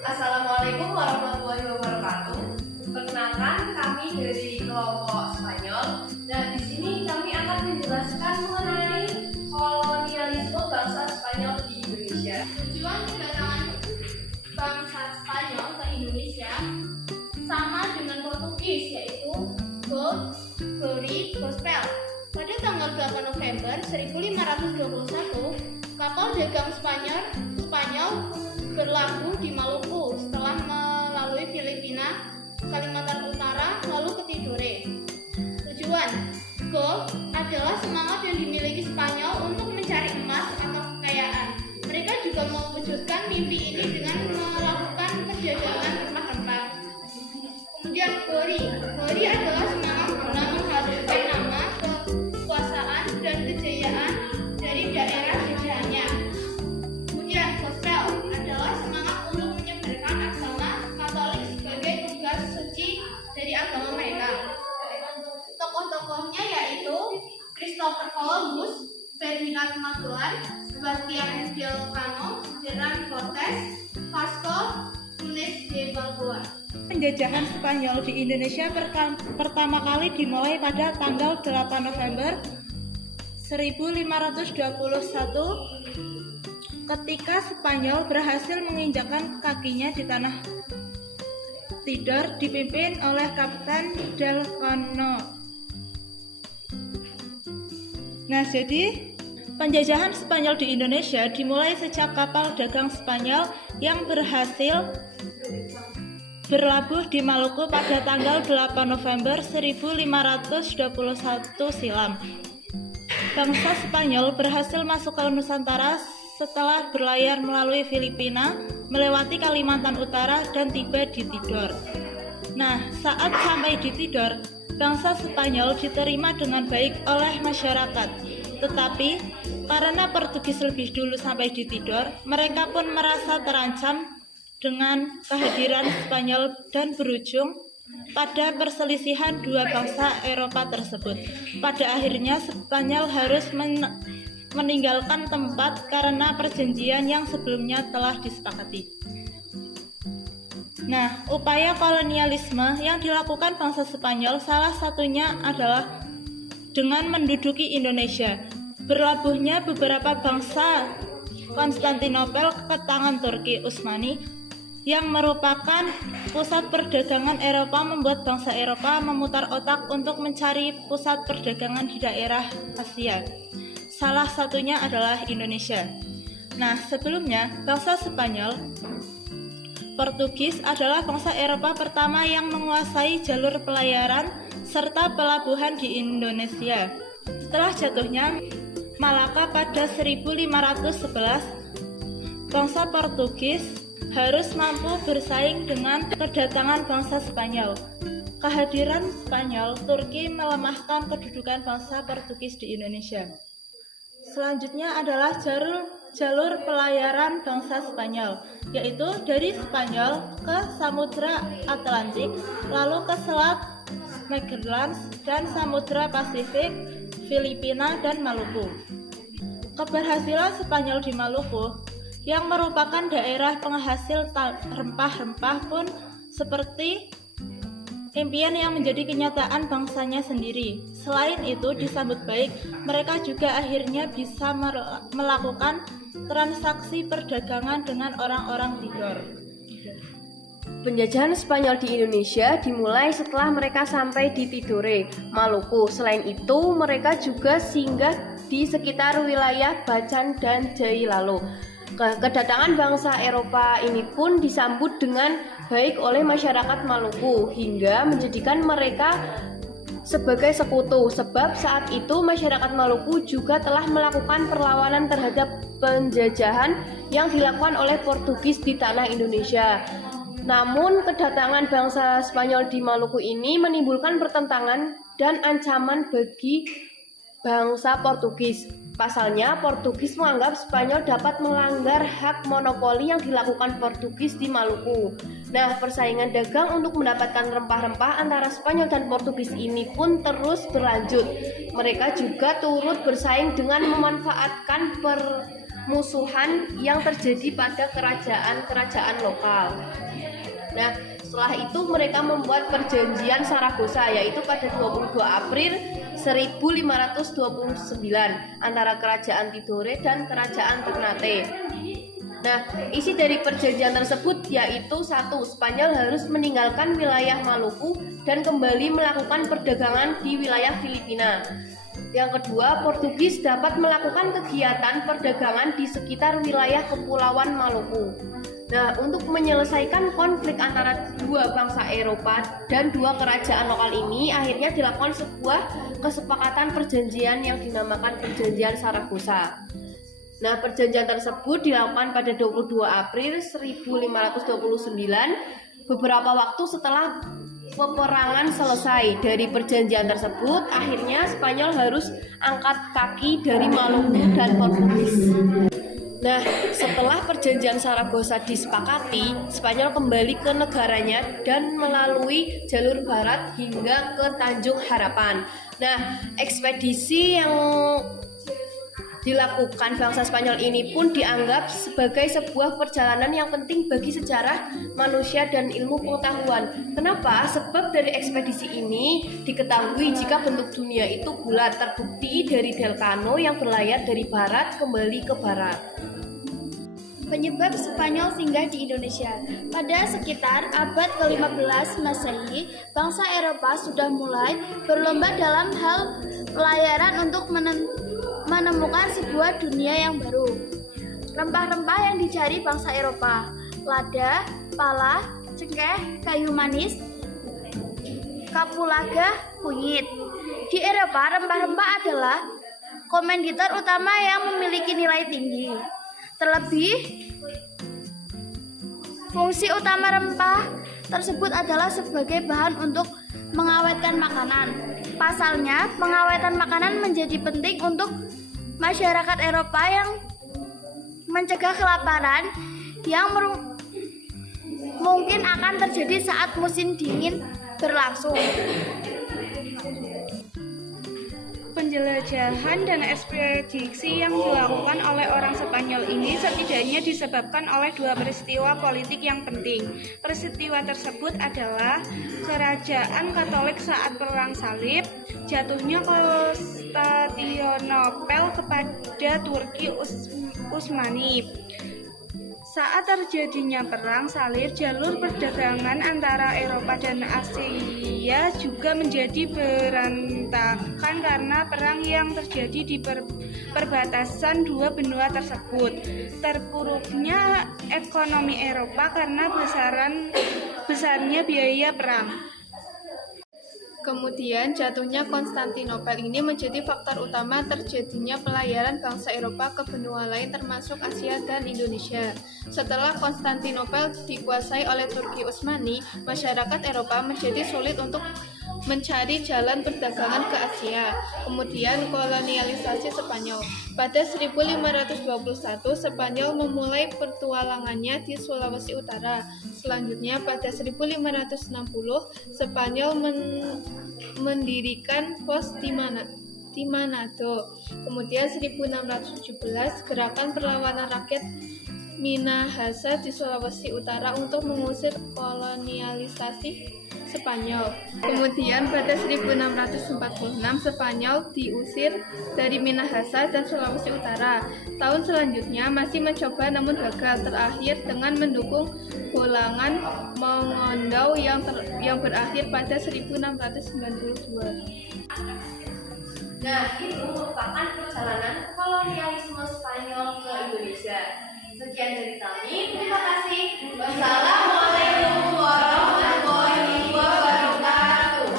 Assalamualaikum warahmatullahi wabarakatuh. Perkenalkan, kami dari kelompok Spanyol. Dan di sini kami akan menjelaskan mengenai kolonialisme bangsa Spanyol di Indonesia. Tujuan kedatangan bangsa Spanyol ke Indonesia sama dengan Portugis, yaitu go, glory, gospel. Pada tanggal 8 November 1521, kapal dagang Spanyol berlabuh di Maluku setelah melalui Filipina, Kalimantan Utara, lalu ke Tidore. Tujuan go adalah semangat yang dimiliki Spanyol untuk mencari emas atau kekayaan. Mereka juga mewujudkan mimpi ini dengan melakukan perdagangan rempah-rempah. Kemudian glory adalah semangat guna mengharumkan nama, kekuasaan, dan kejayaan dari daerah jajahannya. Kemudian gospel adalah semangat untuk menyebarkan agama Katolik sebagai tugas suci dari agama mereka. Tokoh-tokohnya yaitu Christopher Columbus, Ferdinand Magellan, Sebastian Elcano, Hernán Cortés, Vasco Nunes de Balboa. Penjajahan Spanyol di Indonesia pertama kali dimulai pada tanggal 8 November 1521 ketika Spanyol berhasil menginjakkan kakinya di tanah Tidor dipimpin oleh Kapten Delcano. Nah, jadi penjajahan Spanyol di Indonesia dimulai sejak kapal dagang Spanyol yang berhasil berlabuh di Maluku pada tanggal 8 November 1521 silam. Bangsa Spanyol berhasil masuk ke Nusantara setelah berlayar melalui Filipina, melewati Kalimantan Utara dan tiba di Tidor. Nah, saat sampai di Tidor, bangsa Spanyol diterima dengan baik oleh masyarakat. Tetapi karena Portugis lebih dulu sampai di Tidor, mereka pun merasa terancam dengan kehadiran Spanyol dan berujung pada perselisihan dua bangsa Eropa tersebut. Pada akhirnya Spanyol harus meninggalkan tempat karena perjanjian yang sebelumnya telah disepakati. Nah, upaya kolonialisme yang dilakukan bangsa Spanyol salah satunya adalah dengan menduduki Indonesia. Berlabuhnya beberapa bangsa Konstantinopel ke tangan Turki Utsmani yang merupakan pusat perdagangan Eropa membuat bangsa Eropa memutar otak untuk mencari pusat perdagangan di daerah Asia. Salah satunya adalah Indonesia. Nah, sebelumnya bangsa Spanyol, Portugis adalah bangsa Eropa pertama yang menguasai jalur pelayaran serta pelabuhan di Indonesia. Setelah jatuhnya Malaka pada 1511, bangsa Portugis harus mampu bersaing dengan kedatangan bangsa Spanyol. Kehadiran Spanyol, Turki melemahkan kedudukan bangsa Portugis di Indonesia. Selanjutnya adalah jalur pelayaran bangsa Spanyol, yaitu dari Spanyol ke Samudra Atlantik, lalu ke Selat Magellan dan Samudra Pasifik, Filipina, dan Maluku. Keberhasilan Spanyol di Maluku yang merupakan daerah penghasil rempah-rempah pun seperti impian yang menjadi kenyataan bangsanya sendiri. Selain itu disambut baik, mereka juga akhirnya bisa melakukan transaksi perdagangan dengan orang-orang Tidor. Penjajahan Spanyol di Indonesia dimulai setelah mereka sampai di Tidore, Maluku. Selain itu, mereka juga singgah di sekitar wilayah Bacan dan Jailalo. Kedatangan bangsa Eropa ini pun disambut dengan baik oleh masyarakat Maluku hingga menjadikan mereka sebagai sekutu, sebab saat itu masyarakat Maluku juga telah melakukan perlawanan terhadap penjajahan yang dilakukan oleh Portugis di tanah Indonesia. Namun kedatangan bangsa Spanyol di Maluku ini menimbulkan pertentangan dan ancaman bagi bangsa Portugis. Pasalnya, Portugis menganggap Spanyol dapat melanggar hak monopoli yang dilakukan Portugis di Maluku. Nah, persaingan dagang untuk mendapatkan rempah-rempah antara Spanyol dan Portugis ini pun terus berlanjut. Mereka juga turut bersaing dengan memanfaatkan permusuhan yang terjadi pada kerajaan-kerajaan lokal. Nah, setelah itu mereka membuat perjanjian Saragossa, yaitu pada 22 April 1529 antara kerajaan Tidore dan kerajaan Ternate. Nah, isi dari perjanjian tersebut yaitu 1. Spanyol harus meninggalkan wilayah Maluku dan kembali melakukan perdagangan di wilayah Filipina. Yang kedua, Portugis dapat melakukan kegiatan perdagangan di sekitar wilayah Kepulauan Maluku. Nah, untuk menyelesaikan konflik antara dua bangsa Eropa dan dua kerajaan lokal ini, akhirnya dilakukan sebuah kesepakatan perjanjian yang dinamakan Perjanjian Saragossa. Nah, perjanjian tersebut dilakukan pada 22 April 1529, beberapa waktu setelah peperangan selesai. Dari perjanjian tersebut, akhirnya Spanyol harus angkat kaki dari Maluku dan Portugis. Nah, setelah perjanjian Saragossa disepakati, Spanyol kembali ke negaranya dan melalui jalur barat hingga ke Tanjung Harapan. Nah, ekspedisi yang dilakukan bangsa Spanyol ini pun dianggap sebagai sebuah perjalanan yang penting bagi sejarah manusia dan ilmu pengetahuan. Kenapa? Sebab dari ekspedisi ini diketahui jika bentuk dunia itu bulat, terbukti dari Delcano yang berlayar dari barat kembali ke barat. Penyebab Spanyol singgah di Indonesia. Pada sekitar abad ke-15 Masehi, bangsa Eropa sudah mulai berlomba dalam hal pelayaran untuk menemukan sebuah dunia yang baru. Rempah-rempah yang dicari bangsa Eropa: lada, pala, cengkeh, kayu manis, kapulaga, kunyit. Di Eropa, rempah-rempah adalah komoditas utama yang memiliki nilai tinggi. Terlebih, fungsi utama rempah tersebut adalah sebagai bahan untuk mengawetkan makanan. Pasalnya, pengawetan makanan menjadi penting untuk masyarakat Eropa yang mencegah kelaparan yang mungkin akan terjadi saat musim dingin berlangsung. Penjelajahan dan ekspedisi yang dilakukan oleh orang Spanyol ini setidaknya disebabkan oleh dua peristiwa politik yang penting. Peristiwa tersebut adalah Kerajaan Katolik saat Perang Salib, jatuhnya Konstantinopel kepada Turki Utsmani. Saat terjadinya Perang Salib, jalur perdagangan antara Eropa dan Asia juga menjadi berantakan karena perang yang terjadi di perbatasan dua benua tersebut. Terpuruknya ekonomi Eropa karena besarnya biaya perang. Kemudian jatuhnya Konstantinopel ini menjadi faktor utama terjadinya pelayaran bangsa Eropa ke benua lain termasuk Asia dan Indonesia. Setelah Konstantinopel dikuasai oleh Turki Utsmani, masyarakat Eropa menjadi sulit untuk mencari jalan perdagangan ke Asia. Kemudian kolonialisasi Spanyol. Pada 1521, Spanyol memulai petualangannya di Sulawesi Utara. Selanjutnya pada 1560, Spanyol mendirikan pos di Manado. Kemudian 1617, gerakan perlawanan rakyat Minahasa di Sulawesi Utara untuk mengusir kolonialisasi Spanyol. Kemudian pada 1646 Spanyol diusir dari Minahasa dan Sulawesi Utara. Tahun selanjutnya masih mencoba namun gagal, terakhir dengan mendukung Golongan Mongondou yang berakhir pada 1692. Nah, itu merupakan perjalanan